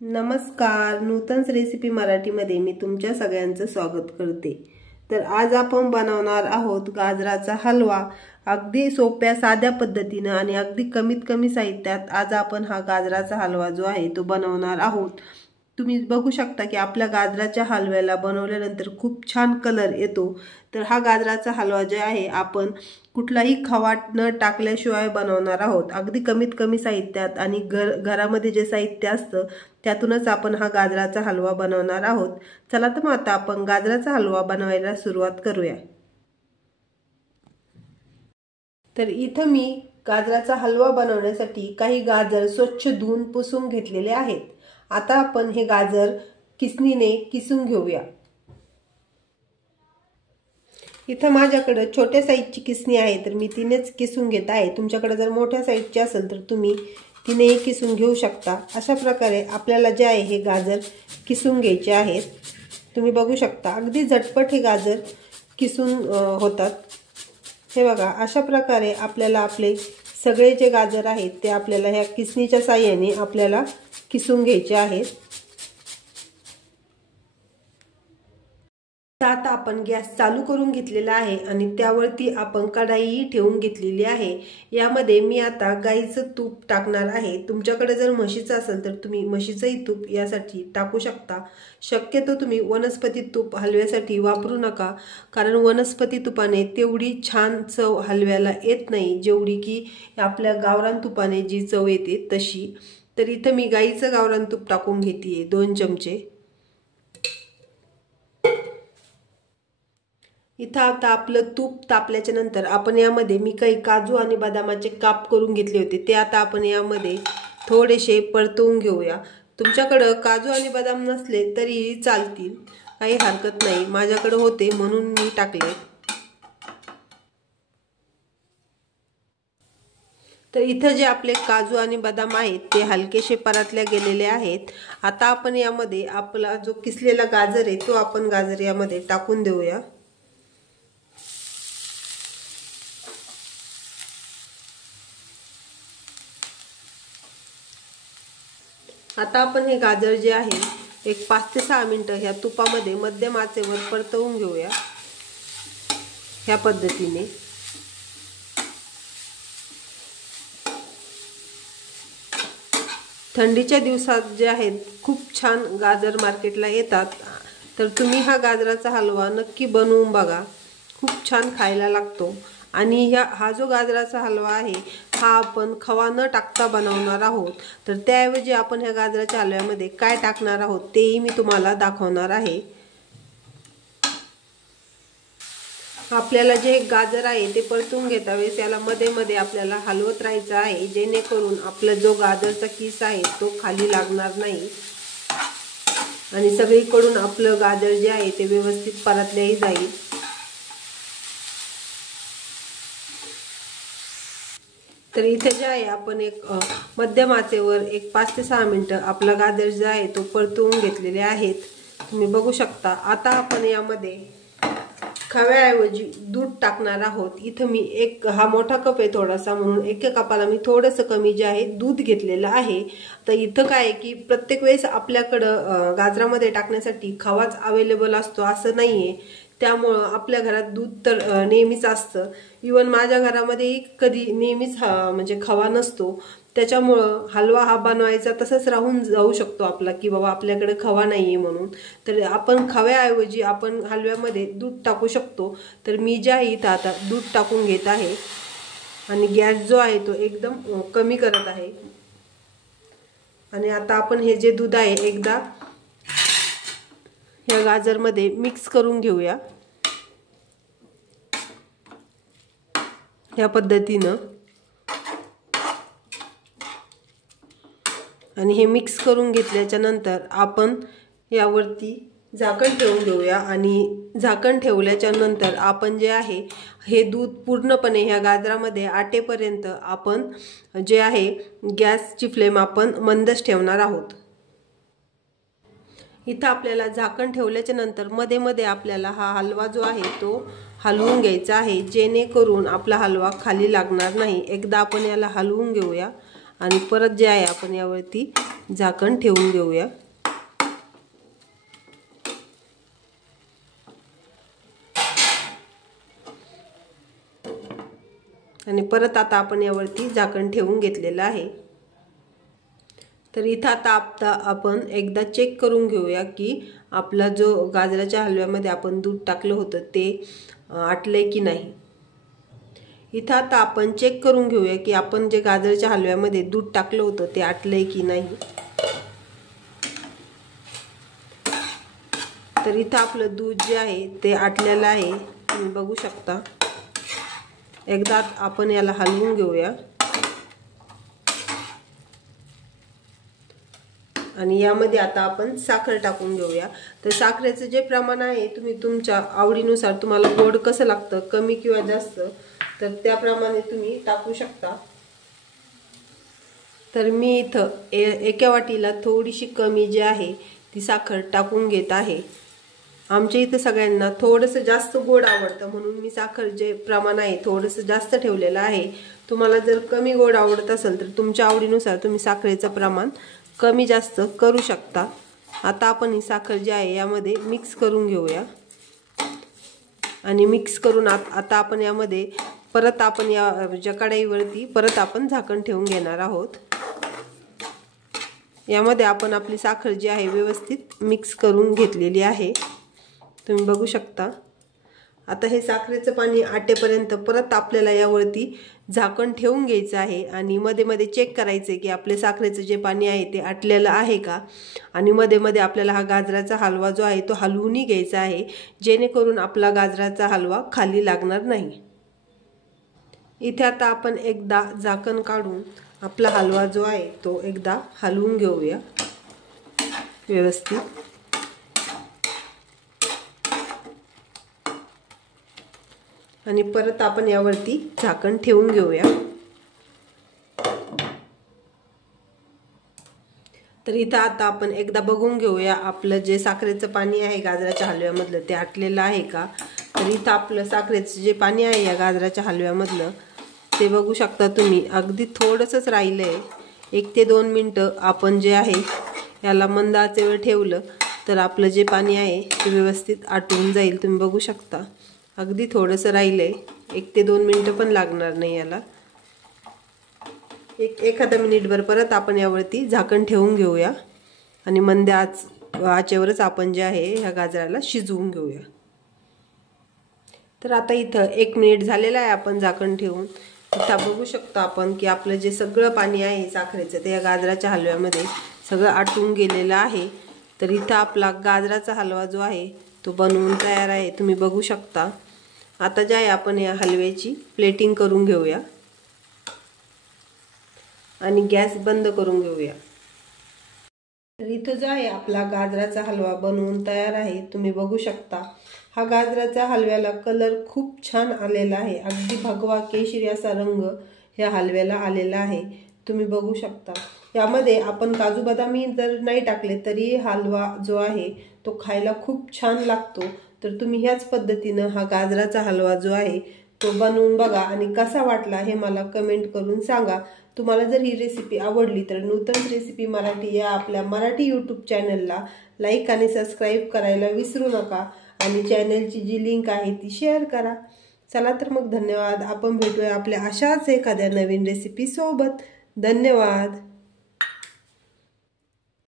नमस्कार, नूतन रेसिपी मराठीमध्ये मी तुमच्या सगळ्यांचं स्वागत करते। तर आज आपण बनवणार आहोत गाजराचा हलवा। अगदी सोप्या साध्या पद्धतीने आणि अगदी कमीत कमी साहित्यात आज आपण हा गाजराचा हलवा जो आहे तो बनवणार आहोत। तुम्ही बघू शकता की आपल्या गाजराच्या हलव्याला बनवल्यानंतर खूप छान कलर येतो। तर हा गाजराचा हलवा जो आहे आपण कुठलाही खवा न टाकल्याशिवाय बनवणार आहोत। अगदी कमीत कमी साहित्यात आणि घरामध्ये जे साहित्य असतं त्यातूनच आपण हा गाजराचा हलवा बनवणार आहोत। चला तर मग आता आपण गाजराचा हलवा बनवायला सुरुवात करूया। तर इथं मी गाजराचा हलवा बनवण्यासाठी काही गाजर स्वच्छ धुवून पुसून घेतलेले आहेत। आता आपण हे गाजर किसणीने किसून घेऊया। इथं माझ्याकडे छोट्या साईजची किसणी आहे तर मी तिनेच किसून घेत आहे। तुमच्याकडे जर मोठ्या साईजची असेल तर तुम्ही तिनेही किसून घेऊ शकता। अशा प्रकारे आपल्याला जे आहे हे गाजर किसून घ्यायचे आहेत। तुम्ही बघू शकता अगदी झटपट हे गाजर किसून होतात। हे बघा, अशा प्रकारे आपल्याला आपले सगळे जे गाजर आहेत ते आपल्याला ह्या किसणीच्या साहाय्याने आपल्याला किसून घ्यायचे आहेत। आता आपण गॅस चालू करून घेतलेला आहे आणि त्यावरती आपण कढाई ठेवून घेतलेली आहे। यामध्ये मी आता गाईचं तूप टाकणार आहे। तुमच्याकडे जर म्हशीचं असेल तर तुम्ही म्हशीचंही तूप यासाठी टाकू शकता। शक्यतो तुम्ही वनस्पती तूप हलव्यासाठी वापरू नका, कारण वनस्पती तुपाने तेवढी छान चव हलव्याला येत नाही जेवढी की आपल्या गावरान तुपाने जी चव येते तशी। तर इथं मी गाईचं गावरान तूप टाकून घेते 2 चमचे। इथं आता आपलं तूप तापल्याच्या नंतर आपण यामध्ये मी काही काजू आणि बदामाचे काप करून घेतले होते ते आता आपण यामध्ये थोडेसे परतवून घेऊया। तुमच्याकडे काजू आणि बदाम नसले तरी चालतील, काही हरकत नाही। माझ्याकडे होते म्हणून मी टाकले। तर इथं जे आपले काजू आणि बदाम आहेत ते हलकेसे परतले गेलेले आहेत। आता आपण यामध्ये आपला जो किसलेला गाजर आहे तो आपण गाजर यामध्ये टाकून देऊया। आता आपण हे गाजर जे आहे एक 5 ते 6 मिनिटं ह्या तुपामध्ये मध्यम आचेवर परतवून घेऊया ह्या पद्धतीने। थंडीच्या दिवसात जे आहेत खूप छान गाजर मार्केटला येतात, तर तुम्ही हा गाजराचा हलवा नक्की बनवून बघा। खूप छान खायला लागतो आणि हा जो गाजराचा हलवा आहे हा आपण खवा न टाकता बनवणार आहोत। तर त्याऐवजी आपण ह्या गाजराच्या हलव्यामध्ये काय टाकणार आहोत तेही मी तुम्हाला दाखवणार आहे। आपल्याला जे गाजर आहे ते परतून घेतावेळेस याला मध्ये मध्ये आपल्याला हलवत राहायचं आहे, जेणेकरून आपला जो गाजरचा किस आहे तो खाली लागणार नाही आणि सगळीकडून आपलं गाजर जे आहे ते व्यवस्थित परतलेही जाईल। तर इथे जे आहे आपण एक मध्यम आचेवर एक 5 ते 6 मिनिटं आपला गाजर जे आहे तो परतवून घेतलेले आहेत। तुम्ही बघू शकता। आता आपण यामध्ये खव्याऐवजी दूध टाकणार आहोत। इथं मी हा मोठा कप आहे थोडासा, म्हणून एका कपाला मी थोडंसं कमी जे आहे दूध घेतलेलं आहे। तर इथं काय आहे की प्रत्येक वेळेस आपल्याकडं गाजरामध्ये टाकण्यासाठी खवाच अवेलेबल असतो असं नाहीये, त्यामुळं आपल्या घरात दूध तर नेहमीच असतं। इवन माझ्या घरामध्ये कधी नेहमीच म्हणजे खवा नसतो, त्याच्यामुळं हलवा हा बनवायचा तसंच राहून जाऊ शकतो आपला की बाबा आपल्याकडे खवा नाहीये म्हणून। तर आपण खव्याऐवजी आपण हलव्यामध्ये दूध टाकू शकतो। तर मी जे आहे इथं आता दूध टाकून घेत आहे आणि गॅस जो आहे तो एकदम कमी करत आहे। आणि आता आपण हे जे दूध आहे एकदा ह्या गाजरमध्ये मिक्स करून घेऊया ह्या पद्धतीनं। आणि हे मिक्स करून घेतल्याच्या नंतर आपण यावरती झाकण ठेवून घेऊया आणि झाकण ठेवल्याच्या नंतर आपण जे आहे हे दूध पूर्णपणे ह्या गाजरामध्ये आटेपर्यंत आपण जे आहे गॅसची फ्लेम आपण मंदच ठेवणार आहोत। इथं आपल्याला झाकण ठेवल्याच्या नंतर मध्ये मध्ये आपल्याला हा हलवा जो आहे तो हलवून घ्यायचा आहे, जेणेकरून आपला हलवा खाली लागणार नाही। एकदा आपण याला हलवून घेऊया आणि परत जे आहे आपण यावरती झाकण ठेवून घेऊया। आणि परत आता आपण यावरती झाकण ठेवून घेतलेलं आहे। तर इथं आता आपण एकदा चेक करून घेऊया की आपला जो गाजराच्या हलव्यामध्ये आपण दूध टाकलं होतं ते आटलंय की नाही। इथं आता आपण चेक करून घेऊया की आपण जे गाजराच्या हलव्यामध्ये दूध टाकलं होतं ते आटलंय की नाही। तर इथं आपलं दूध जे आहे ते आटलेलं आहे, तुम्ही बघू शकता। एकदा आपण याला हलवून घेऊया आणि यामध्ये आता आपण साखर टाकून घेऊया। तर साखरेचं जे प्रमाण आहे तुम्ही तुमच्या आवडीनुसार, तुम्हाला गोड कसं लागतं कमी किंवा जास्त, तर त्याप्रमाणे तुम्ही टाकू शकता। तर मी इथं एका वाटीला थोडीशी कमी जी आहे ती साखर टाकून घेत आहे। आमच्या इथं सगळ्यांना थोडंसं जास्त गोड आवडतं म्हणून मी साखर जे प्रमाण आहे थोडंसं जास्त ठेवलेलं आहे। तुम्हाला जर कमी गोड आवडत असेल तर तुमच्या आवडीनुसार तुम्ही साखरेचं प्रमाण कमी जास्त करू शकता। आता आपण ही साखर जी आहे यामध्ये मिक्स करून घेऊया आणि मिक्स करून आता आपण यामध्ये परत आपण या ज्या कढईवरती परत आपण झाकण ठेवून घेणार आहोत। यामध्ये आपण आपली साखर जी आहे व्यवस्थित मिक्स करून घेतलेली आहे, तुम्ही बघू शकता। आता हे साखरेचं पाणी आटेपर्यंत परत आपल्याला यावरती झाकण ठेवून घ्यायचं आहे आणि मध्ये मध्ये चेक करायचं की आपले साखरेचं जे पाणी आहे ते आटलेलं आहे का। आणि मध्ये मध्ये आपल्याला हा गाजराचा हलवा जो आहे तो हलवूनही घ्यायचा आहे, जेणेकरून आपला गाजराचा हलवा खाली लागणार नाही। इथे आता आपण एकदा झाकण काढून आपला हलवा जो आहे तो एकदा हलवून घेऊया व्यवस्थित। आणि परत आपण यावरती झाकण ठेवून घेऊया। तर इथं आता आपण एकदा बघून घेऊया आपलं जे साखरेचं पाणी आहे गाजराच्या हलव्यामधलं ते आटलेलं आहे का। तर इथं आपलं साखरेचं जे पाणी आहे या गाजराच्या हलव्यामधलं ते बघू शकता तुम्ही, अगदी थोडंसंच राहिलंय। 1 ते 2 मिनिटं आपण जे आहे याला मंद आचेवर ठेवलं तर आपलं जे पाणी आहे ते व्यवस्थित आटून जाईल, तुम्ही बघू शकता। अगदी थोडंसं राहिलंय, 1 ते 2 मिनिटं पण लागणार नाही याला। एखादा मिनिटभर परत आपण यावरती झाकण ठेवून घेऊया आणि मंद आचेवरच आपण जे आहे ह्या गाजराला शिजवून घेऊया। तर आता इथं 1 मिनिट झालेला आहे आपण झाकण ठेवून। इथं बघू शकतो आपण की आपलं जे सगळं पाणी आहे साखरेचं ते या गाजराच्या हलव्यामध्ये सगळं आटून गेलेलं आहे। तर इथं आपला गाजराचा हलवा जो आहे तो बनवून तयार आहे, तुम्ही बघू शकता। आता जे आहे आपण या हलव्याची प्लेटिंग करून घेऊया आणि गॅस बंद करून घेऊया। तर इथं जो आहे आपला गाजराचा हलवा बनवून तयार आहे, तुम्ही बघू शकता। हा गाजराच्या हलव्याला कलर खूप छान आलेला आहे, अगदी भगवा केशरी असा रंग ह्या हलव्याला आलेला आहे, तुम्ही बघू शकता। यामध्ये आपण काजू बदामी जर नाही टाकले तरी हलवा जो आहे तो खायला खूप छान लागतो। तर तुम्ही ह्याच पद्धतीनं हा गाजराचा हलवा जो आहे तो बनवून बघा आणि कसा वाटला हे मला कमेंट करून सांगा। तुम्हाला जर ही रेसिपी आवडली तर नूतन रेसिपी मराठी या आपल्या मराठी यूट्यूब चॅनलला लाईक आणि सबस्क्राईब करायला विसरू नका आणि चॅनलची जी लिंक आहे ती शेअर करा। चला तर मग धन्यवाद, आपण भेटूया आपल्या अशाच एखाद्या नवीन रेसिपी सोबत। धन्यवाद।